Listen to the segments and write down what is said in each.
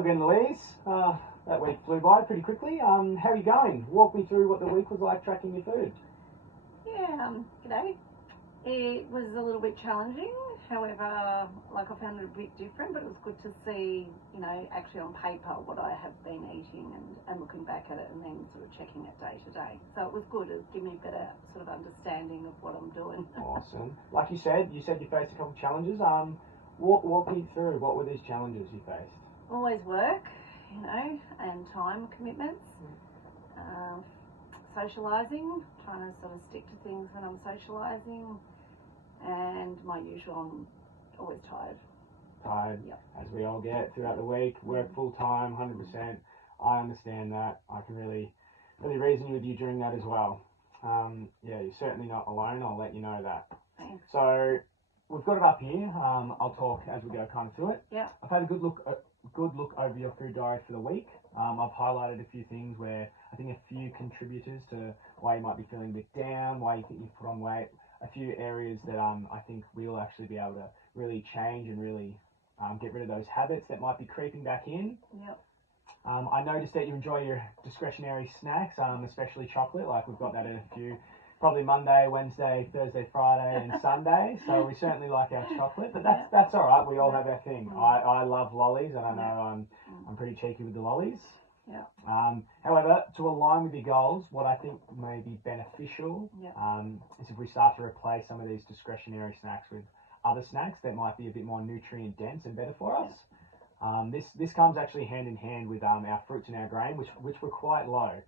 again, Louise. That week flew by pretty quickly. How are you going? Walk me through what the week was like tracking your food. Yeah, g'day. It was a little bit challenging. However, I found it a bit different, but it was good to see, actually on paper what I have been eating and looking back at it and then sort of checking it day to day. So it was good. It gave me a better sort of understanding of what I'm doing. Awesome. Like you said you faced a couple of challenges. Walk me through, what were these challenges you faced? Always work, and time commitments. Socialising, trying to sort of stick to things when I'm socialising, and my usual, I'm always tired. Tired, yep. As we all get throughout the week, work full time, 100%. I understand that. I can really reason with you during that as well. You're certainly not alone, I'll let you know that. Thanks. So, we've got it up here. I'll talk as we go kind of through it. Yeah. I've had a good look over your food diary for the week. I've highlighted a few things where I think a few contributors to why you might be feeling a bit down, why you think you've put on weight, a few areas that I think we'll actually be able to really change and really get rid of those habits that might be creeping back in. Yep. I noticed that you enjoy your discretionary snacks, especially chocolate. Like we've got that in a few, probably Monday, Wednesday, Thursday, Friday, and Sunday. So we certainly like our chocolate, but that's all right. We all have our thing. I love lollies, and I know I'm pretty cheeky with the lollies. Yeah. However, to align with your goals, what I think may be beneficial is if we start to replace some of these discretionary snacks with other snacks that might be a bit more nutrient dense and better for us. This comes actually hand in hand with our fruits and our grain, which were quite low.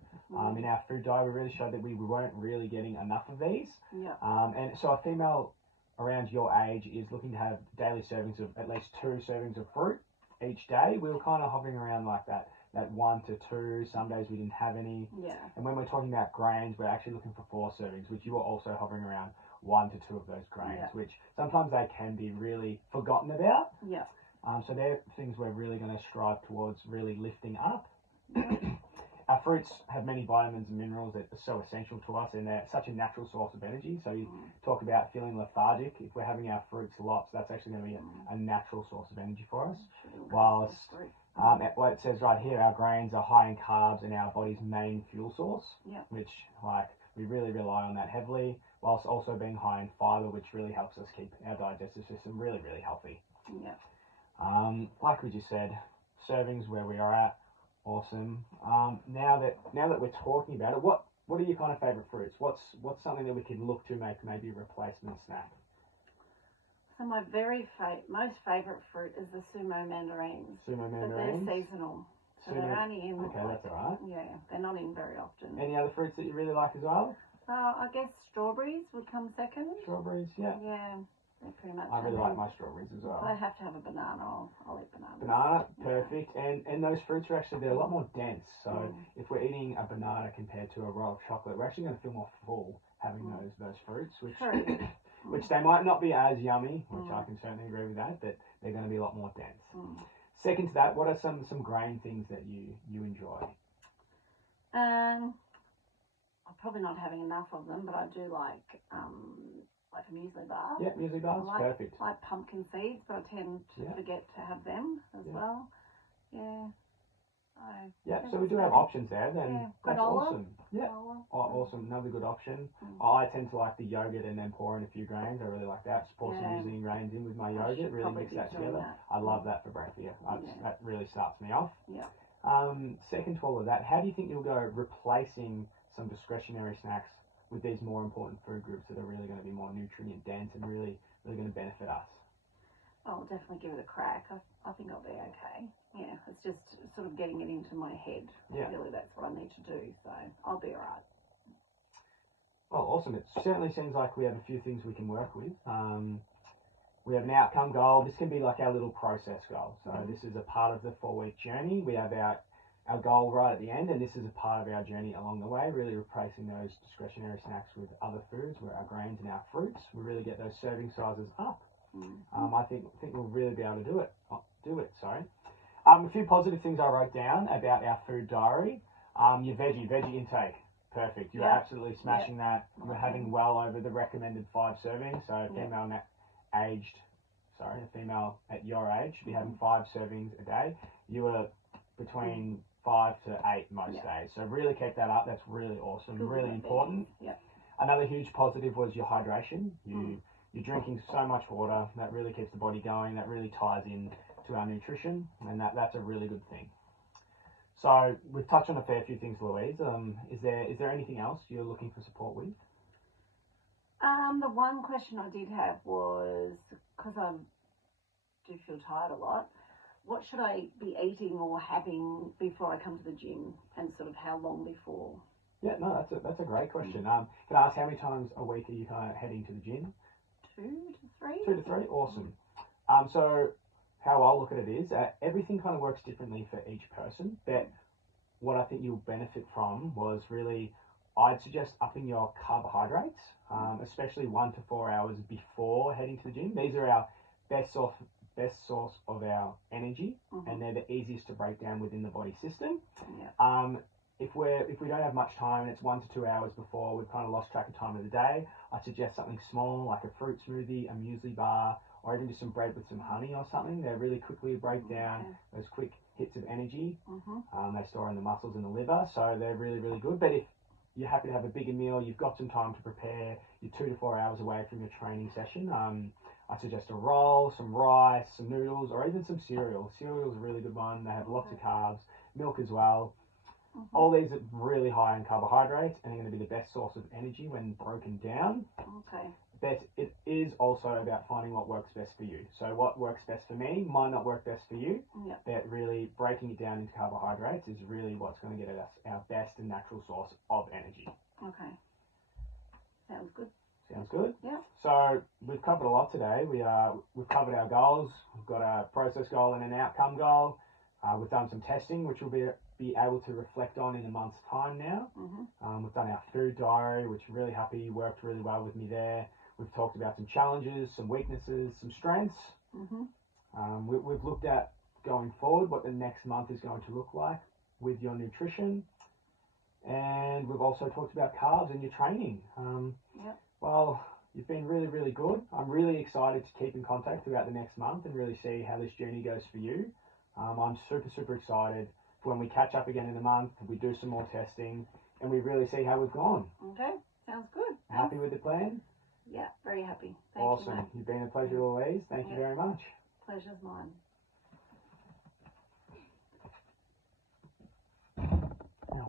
In our food diet, we really showed that we weren't really getting enough of these. Yeah. And so a female around your age is looking to have daily servings of at least 2 servings of fruit each day. We were kind of hovering around like that 1 to 2. Some days we didn't have any. Yeah. And when we're talking about grains, we're actually looking for 4 servings, which you were also hovering around 1 to 2 of those grains, which sometimes they can be really forgotten about. Yeah. So they're things we're really going to strive towards really lifting up. Our fruits have many vitamins and minerals that are so essential to us, and they're such a natural source of energy. So you talk about feeling lethargic. If we're having our fruits lots, that's actually going to be a natural source of energy for us. Whilst what it says right here, our grains are high in carbs and our body's main fuel source, which we really rely on that heavily, whilst also being high in fiber, which really helps us keep our digestive system really, really healthy. Yeah. Like we just said, servings where we are at, awesome. Now that we're talking about it, what are your kind of favourite fruits? What's something that we could look to make maybe a replacement snack? So my most favourite fruit is the sumo mandarins. Sumo mandarins? But they're seasonal. So they're only in... Okay, that's alright. Yeah, they're not in very often. Any other fruits that you really like as well? I guess strawberries would come second. Strawberries, yeah. Yeah, they're pretty much... I really like my strawberries as well. If I have to have a banana, I'll eat bananas. Banana, perfect. And those fruits are actually, they're a lot more dense. So if we're eating a banana compared to a roll of chocolate, we're actually going to feel more full having those fruits, which they might not be as yummy, which I can certainly agree with that, but they're going to be a lot more dense. Second to that, what are some grain things that you enjoy? I'm probably not having enough of them, but I do like a muesli bar. Yeah, muesli bars, perfect. I like pumpkin seeds, but I tend to forget to have them as well. Yeah. So we do have options there then. That's granola. Awesome. Yeah. Awesome. Another good option. I tend to like the yogurt and then pour in a few grains. I really like that. Just pour some muesli and grains in with my yogurt. Really mix that together. I love that for breakfast. That really starts me off. Yeah. Second to all of that, how do you think you'll go replacing some discretionary snacks with these more important food groups that are really going to be more nutrient dense and really going to benefit us? I'll definitely give it a crack. I think I'll be okay. Yeah, it's just sort of getting it into my head. Yeah. Really, that's what I need to do. So I'll be all right. Well, awesome. It certainly seems like we have a few things we can work with. We have an outcome goal. This can be like our little process goal. So this is a part of the 4-week journey. We have our goal right at the end, and this is a part of our journey along the way, really replacing those discretionary snacks with other foods, where our grains and our fruits. We really get those serving sizes up. I think we'll really be able to do it. A few positive things I wrote down about our food diary. Your veggie intake, perfect. You're absolutely smashing that. We're having well over the recommended 5 servings. So a female a female at your age should be having 5 servings a day. You were between 5 to 8 most days. So really keep that up. That's really awesome, really important. Yeah. Another huge positive was your hydration. You're drinking so much water. That really keeps the body going. That really ties in to our nutrition, and that's a really good thing. So we've touched on a fair few things, Louise. Is there anything else you're looking for support with? The one question I did have was, because I do feel tired a lot, what should I be eating or having before I come to the gym, and sort of how long before? Yeah, no, that's a great question. Can I ask how many times a week are you kind of heading to the gym? 2 to 3. 2 to 3, awesome. So how I'll look at it is everything kind of works differently for each person, but what I think you'll benefit from was really, I'd suggest upping your carbohydrates, especially 1 to 4 hours before heading to the gym. These are our best source of our energy, and they're the easiest to break down within the body system. Yeah. If we don't have much time and it's 1 to 2 hours before we've kind of lost track of time of the day, I suggest something small like a fruit smoothie, a muesli bar, or even just some bread with some honey or something. They really quickly break down those quick hits of energy. They store in the muscles and the liver, so they're really, really good. But if you're happy to have a bigger meal, you've got some time to prepare, you're 2 to 4 hours away from your training session, I suggest a roll, some rice, some noodles, or even some cereal. Cereal is a really good one. They have lots of carbs, milk as well. All these are really high in carbohydrates and are going to be the best source of energy when broken down. Okay. But it is also about finding what works best for you. So what works best for me might not work best for you. Yeah. But really breaking it down into carbohydrates is really what's going to get us our best and natural source of energy. Okay. Sounds good. Sounds good? Yeah. So we've covered a lot today. We've covered our goals. We've got a process goal and an outcome goal. We've done some testing, which we'll be able to reflect on in a month's time now. We've done our food diary, which I'm really happy worked really well with me there. We've talked about some challenges, some weaknesses, some strengths. We've looked at going forward what the next month is going to look like with your nutrition. And we've also talked about carbs and your training. Well, you've been really, really good. I'm really excited to keep in contact throughout the next month and really see how this journey goes for you. I'm super, super excited for when we catch up again in a month, we do some more testing, and we really see how we've gone. Okay, sounds good. Happy with the plan? Yeah, very happy. Thank awesome. you. You've been a pleasure, Louise. Thank you very much. Pleasure's mine.